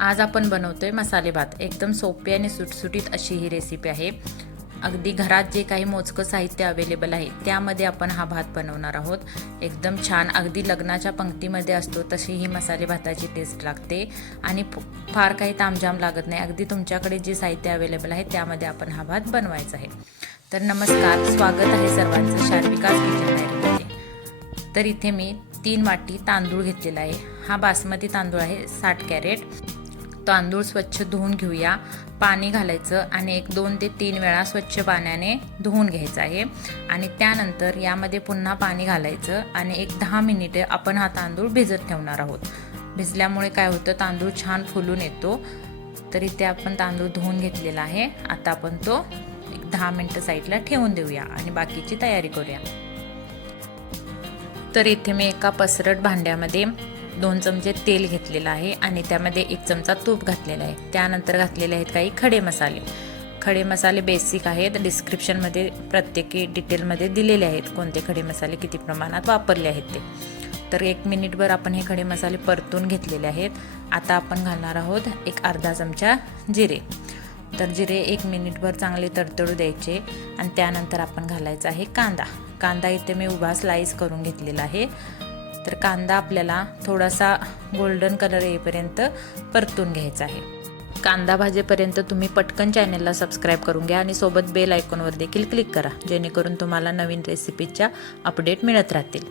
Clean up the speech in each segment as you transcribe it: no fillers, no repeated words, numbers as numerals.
आज आपण बनवतोय मसाले भात। एकदम सोपी आणि सुटसुटीत अशी ही रेसिपी आहे। अगदी घरात जे काही मोजकं साहित्य अवेलेबल आहे त्यामध्ये आपण हा भात बनवणार आहोत। एकदम छान, अगदी लग्नाच्या पंक्तीमध्ये असतो तशी ही मसाले भाताची टेस्ट लागते आणि फार काही तामझाम लागत नाही। अगदी तुमच्याकडे जे साहित्य अवेलेबल आहे त्यामध्ये आपण हा भात बनवायचा आहे। तर नमस्कार, स्वागत आहे सर्वांचं शार्विकाज किचन डायरीमध्ये। तर इथे मी 3 वाटी तांदूळ घेतलेला आहे। हा बासमती तांदूळ आहे, 60 कॅरेट। तांदूळ स्वच्छ धुवून घेऊया। पाणी घालायचं आणि 1-2 ते 3 वेळा स्वच्छ पाण्याने धुवून घ्यायचं आहे आणि त्यानंतर यामध्ये पुन्हा पाणी घालायचं आणि 10 मिनिटे आपण हा तांदूळ भिजत ठेवणार आहोत। भिजल्यामुळे काय होतं, तांदूळ छान फुलून येतो। तर इथे आपण तांदूळ धुवून घेतलेला आहे। आता आपण तो 10 मिनिटं साईडला ठेवून देऊया आणि बाकीची तयारी करूया। तर इथे मी एका पसरट भांड्यामध्ये 2 चमचे तेल घेतलेलं आहे आणि त्यामध्ये 1 चमचा तूप घातलेला आहे। त्यानंतर घातलेले आहेत काही खडे मसाले। खडे मसाले बेसिक आहेत, डिस्क्रिप्शनमध्ये प्रत्येकी डिटेलमध्ये दिलेले आहेत कोणते खडे मसाले किती प्रमाणात वापरले आहेत ते। तर 1 मिनिटभर आपण हे खडे मसाले परतून घेतलेले आहेत। आता आपण घालणार आहोत एक अर्धा चमचा जिरे। तर जिरे 1 मिनिटभर चांगले तडतडू द्यायचे आणि त्यानंतर आपण घालायचा आहे कांदा। कांदा इथे मी उभा स्लाइस करून घेतलेला आहे। तर कांदा आपल्याला थोडासा गोल्डन कलर येईपर्यंत परतून घ्यायचा आहे। कांदा भाजेपर्यंत तुम्ही पटकन चॅनलला सबस्क्राईब करून घ्या आणि सोबत बेल आयकॉनवर देखील क्लिक करा, जेणेकरून तुम्हाला नवीन रेसिपीच्या अपडेट मिळत राहतील।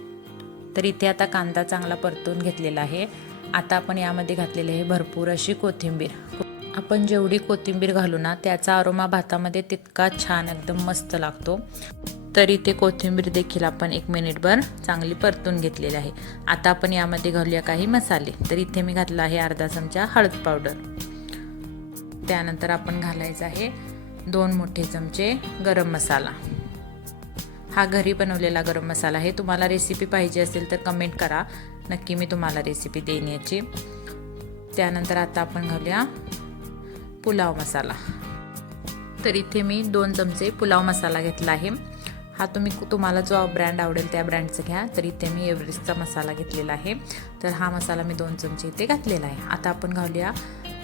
तर इथे आता कांदा चांगला परतून घेतलेला आहे। आता आपण यामध्ये घातलेली आहे भरपूर अशी कोथिंबीर। आपण जेवढी कोथिंबीर घालू ना त्याचा अरोमा भातामध्ये तितका छान एकदम मस्त लागतो। तर इथे कोथिंबीर देखील आपण 1 मिनिटभर चांगली परतून घेतलेली आहे। आता आपण यामध्ये घालूया काही मसाले। तर इथे मी घातला आहे अर्धा चमचा हळद पावडर। त्यानंतर आपण घालायचा आहे 2 मोठे चमचे गरम मसाला। हा घरी बनवलेला गरम मसाला आहे। तुम्हाला रेसिपी पाहिजे असेल तर कमेंट करा, नक्की मी तुम्हाला रेसिपी देईन याची। त्यानंतर आता आपण घालूया पुलाव मसाला। तर इथे मी 2 चमचे पुलाव मसाला घेतला आहे। हा तुम्हाला जो ब्रँड आवडेल त्या ब्रँडचं घ्या। तर इथे मी एव्हरेस्टचा मसाला घेतलेला आहे। तर हा मसाला मी 2 चमचे इथे घातलेला आहे। आता आपण घालूया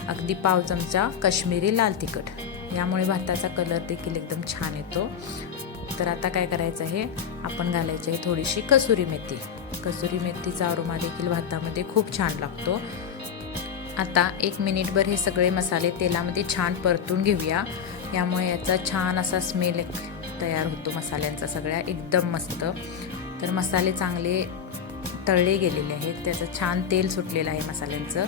अगदी पाव चमचा काश्मीरी लाल तिखट। यामुळे भाताचा कलर देखील एकदम छान येतो। तर आता काय करायचं आहे, आपण घालायची आहे थोडीशी कसुरी मेथी। कसुरी मेथीचा अरोमा देखील भातामध्ये खूप छान लागतो। आता 1 मिनिटभर हे सगळे मसाले तेलामध्ये छान परतून घेऊया। यामुळे याचा छान असा स्मेल तयार होतो मसाल्यांचा सगळ्या, एकदम मस्त। तर मसाले चांगले तळले गेलेले आहेत, त्याचं छान तेल सुटलेलं आहे मसाल्यांचं।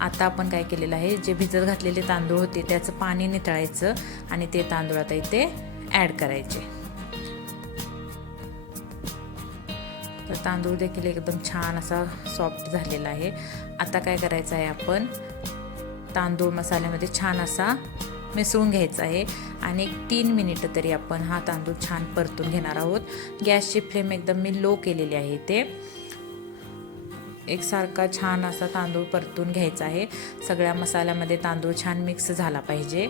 आता आपण काय केलेलं आहे, जे भिजत घातलेले तांदूळ होते त्याचं पाणी नितळायचं आणि ते तांदूळ आता इथे ॲड करायचे। तर तांदूळ देखील एकदम छान असा सॉफ्ट झालेला आहे। आता काय करायचं आहे, आपण तांदूळ मसाल्यामध्ये छान असा मिसळून घ्यायचा आहे आणि 3 मिनिटं तरी आपण हा तांदूळ छान परतून घेणार आहोत। गॅसची फ्लेम एकदम मी लो केलेली आहे इथे। एकसारखा छान असा तांदूळ परतून घ्यायचा आहे। सगळ्या मसाल्यामध्ये तांदूळ छान मिक्स झाला पाहिजे।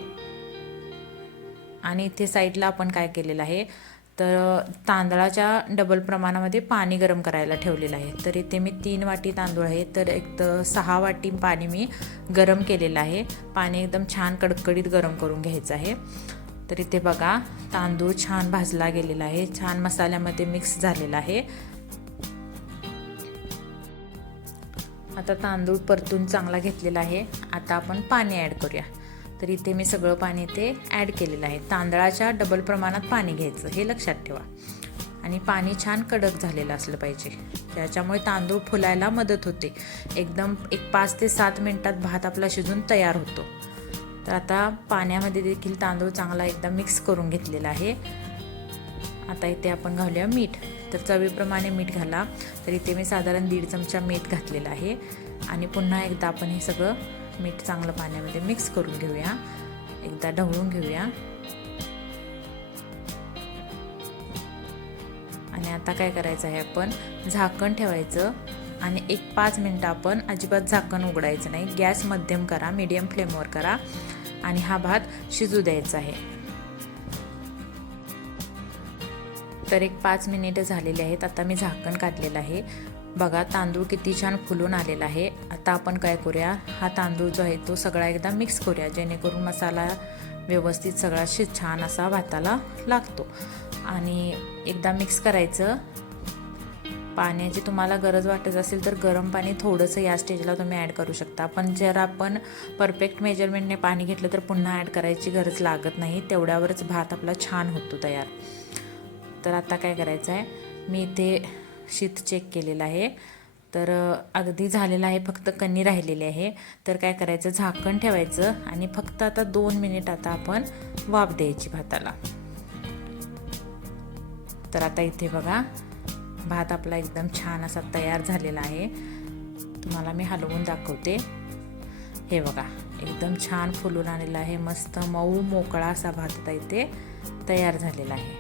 आणि इथे साईडला आपण काय केलेलं आहे, तर तांदळाच्या डबल प्रमाणामध्ये पाणी गरम करायला ठेवलेलं आहे। तर इथे मी 3 वाटी तांदूळ आहे, तर 6 वाटी पाणी मी गरम केलेलं आहे। पाणी एकदम छान कडकडीत गरम करून घ्यायचं आहे। तर इथे बघा, तांदूळ छान भाजला गेलेला आहे, छान मसाल्यामध्ये मिक्स झालेला आहे। आता तांदूळ परतून चांगला घेतलेला आहे। आता आपण पाणी ॲड करूया। तर इथे मी सगळं पाणी इथे ॲड केलेलं आहे। तांदळाच्या डबल प्रमाणात पाणी घ्यायचं, हे लक्षात ठेवा। आणि पाणी छान कडक झालेलं असलं पाहिजे, त्याच्यामुळे तांदूळ फुलायला मदत होते। एकदम 5 ते 7 मिनिटात भात आपला शिजून तयार होतो। तर आता पाण्यामध्ये देखील तांदूळ चांगला एकदा मिक्स करून घेतलेला आहे। आता इथे आपण घालूया मीठ। तर चवीप्रमाणे मीठ घाला। तर इथे मी साधारण 1.5 चमचा मीठ घातलेला आहे आणि पुन्हा एकदा आपण हे सगळं मीठ चांगलं पाण्यामध्ये मिक्स करून घेऊया, एकदा ढवळून घेऊया। आणि आता काय करायचं आहे, आपण झाकण ठेवायचं आणि 5 मिनिटं आपण अजिबात झाकण उघडायचं नाही। गॅस मध्यम करा, मीडियम फ्लेमवर करा आणि हा भात शिजू द्यायचा आहे। तर 5 मिनिटं झालेली आहेत। आता मी झाकण काढलेलं आहे बघा तांदूळ किती छान फुलून आलेला आहे. आता आपण काय करूया, हा तांदूळ जो आहे तो सगळा एकदा मिक्स करूया, जेणेकरून मसाला व्यवस्थित सगळा छान असा भाताला लागतो. आणि एकदा मिक्स करायचं. पाण्याची तुम्हाला गरज वाटत असेल तर गरम पाणी थोडंसं या स्टेजला तुम्ही ॲड करू शकता. पण जर आपण परफेक्ट मेजरमेंटने पाणी घेतलं तर पुन्हा ॲड करायची गरज लागत नाही. तेवढ्यावरच भात आपला छान होतो तयार. तर आता काय करायचं आहे, मी इथे शीत चेक केलेलं आहे, तर अगदी झालेलं आहे, फक्त कणी राहिलेली आहे. तर काय करायचं, झाकण ठेवायचं आणि फक्त आता 2 मिनिट आता आपण वाफ द्यायची भाताला. तर आता इथे बघा भात आपला एकदम छान असा तयार झालेला आहे. तुम्हाला मी हलवून दाखवते. हे बघा एकदम छान फुलून आलेला आहे. मस्त मऊ मोकळा असा भात आता इथे तयार झालेला आहे.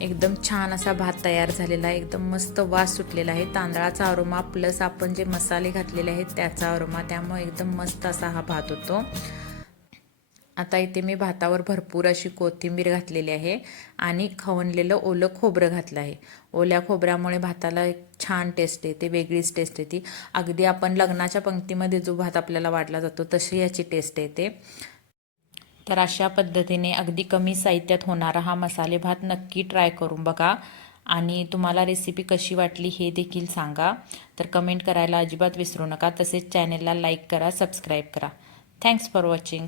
एकदम छान असा भात तयार झालेला आहे. एकदम मस्त वास सुटलेला आहे. तांदळाचा अरोमा प्लस आपण जे मसाले घातलेले आहेत त्याचा अरोमा, त्यामुळे एकदम मस्त असा हा भात होतो. आता इथे मी भातावर भरपूर अशी कोथिंबीर घातलेली आहे आणि खवणलेलं ओलं खोबरं घातलं आहे. ओल्या खोबऱ्यामुळे भाताला एक छान टेस्ट येते, वेगळीच टेस्ट येते. अगदी आपण लग्नाच्या पंक्तीमध्ये जो भात आपल्याला वाढला जातो तशी याची टेस्ट येते. तर अशा पद्धतीने अगदी कमी साहित्यात होणारा हा मसाले भात नक्की ट्राय करून बघा. आणि तुम्हाला रेसिपी कशी वाटली हे देखील सांगा. तर कमेंट करायला अजिबात विसरू नका. तसेच चॅनेलला लाईक करा, सबस्क्राईब करा. Thanks for watching.